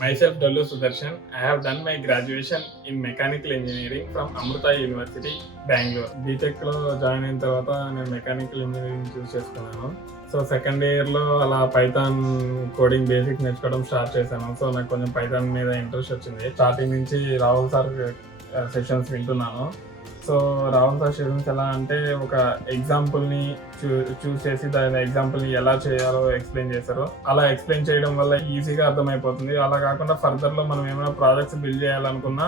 Myself Dollu Sudharshan. I have done my graduation in mechanical engineering from Amrita University, Bangalore. B.Tech లో join అయిన తర్వాత నేను mechanical engineering చూస్ చేసుకున్నాను. So second ఇయర్లో అలా పైథాన్ కోడింగ్ బేసిక్ నేర్చుకోవడం స్టార్ట్ చేశాను. సో నాకు కొంచెం పైథాన్ మీద ఇంట్రెస్ట్ వచ్చింది. స్టార్టింగ్ నుంచి రాహుల్ సార్ సెషన్స్ వింటున్నాను. సో రాహుల్ సార్ సెషన్స్ ఎలా అంటే ఒక ఎగ్జాంపుల్ని చూస్ చేసి దాని ఎగ్జాంపుల్ని ఎలా చేయాలో ఎక్స్ప్లెయిన్ చేశారు. అలా ఎక్స్ప్లెయిన్ చేయడం వల్ల ఈజీగా అర్థమైపోతుంది. అలా కాకుండా ఫర్దర్లో మనం ఏమైనా ప్రాజెక్ట్స్ బిల్డ్ చేయాలనుకున్నా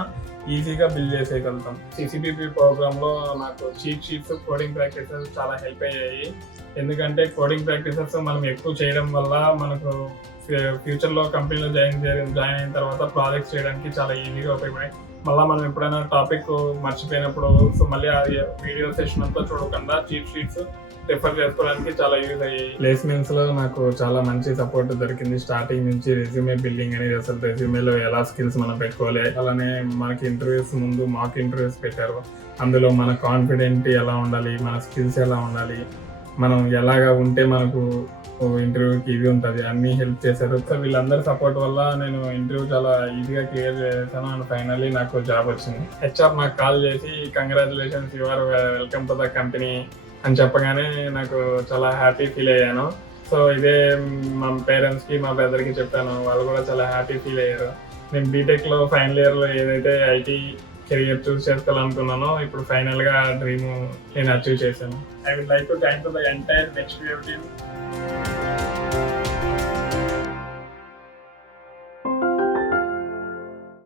ఈజీగా బిల్డ్ చేసేయగలుగుతాం. ccbp ప్రోగ్రామ్లో నాకు చీట్ షీట్స్, కోడింగ్ ప్రాక్టీసెస్ చాలా హెల్ప్ అయ్యాయి. ఎందుకంటే కోడింగ్ ప్రాక్టీసెస్ మనం ఎక్కువ చేయడం వల్ల మనకు ఫ్యూచర్లో కంపెనీలో జాయిన్ అయిన తర్వాత ప్రాజెక్ట్స్ చేయడానికి చాలా ఈజీగా ఉపయోగపడాయి. మళ్ళీ మనం ఎప్పుడైనా టాపిక్ మర్చిపోయినప్పుడు సో మళ్ళీ ఆ వీడియో సెషన్ అంతా చూడకుండా చీట్ షీట్స్ రిఫర్ చేసుకోవడానికి చాలా యూజ్ అయ్యాయి. ప్లేస్మెంట్స్ లో నాకు చాలా మంచి సపోర్ట్ దొరికింది. స్టార్టింగ్ నుంచి రెజ్యూమే బిల్డింగ్ అనేది, అసలు రెజ్యూమేలో ఎలా స్కిల్స్ మనం పెట్టుకోవాలి, అలానే మనకి ఇంటర్వ్యూస్ ముందు మాక్ ఇంటర్వ్యూస్ పెట్టారు. అందులో మన కాన్ఫిడెంట్ ఎలా ఉండాలి, మన స్కిల్స్ ఎలా ఉండాలి, మనం ఎలాగా ఉంటే మనకు ఇంటర్వ్యూకి ఇది ఉంటుంది, అన్ని హెల్ప్ చేశారు. సో వీళ్ళందరి సపోర్ట్ వల్ల నేను ఇంటర్వ్యూ చాలా ఈజీగా క్లియర్ చేశాను అండ్ ఫైనల్లీ నాకు జాబ్ వచ్చింది. హెచ్ఆర్ నాకు కాల్ చేసి congratulations, you are welcome to the company అని చెప్పగానే నాకు చాలా హ్యాపీ ఫీల్ అయ్యాను. సో ఇదే మా పేరెంట్స్కి, మా బ్రదర్కి చెప్పాను. వాళ్ళు కూడా చాలా హ్యాపీ ఫీల్ అయ్యారు. నేను బీటెక్లో ఫైనల్ ఇయర్లో ఏదైతే ఐటీ కెరియర్ చూస్ చేసుకోవాలనుకున్నానో ఇప్పుడు ఫైనల్గా డ్రీమ్ నేను అచీవ్ చేశాను. I would like to thank the entire NxtWave team.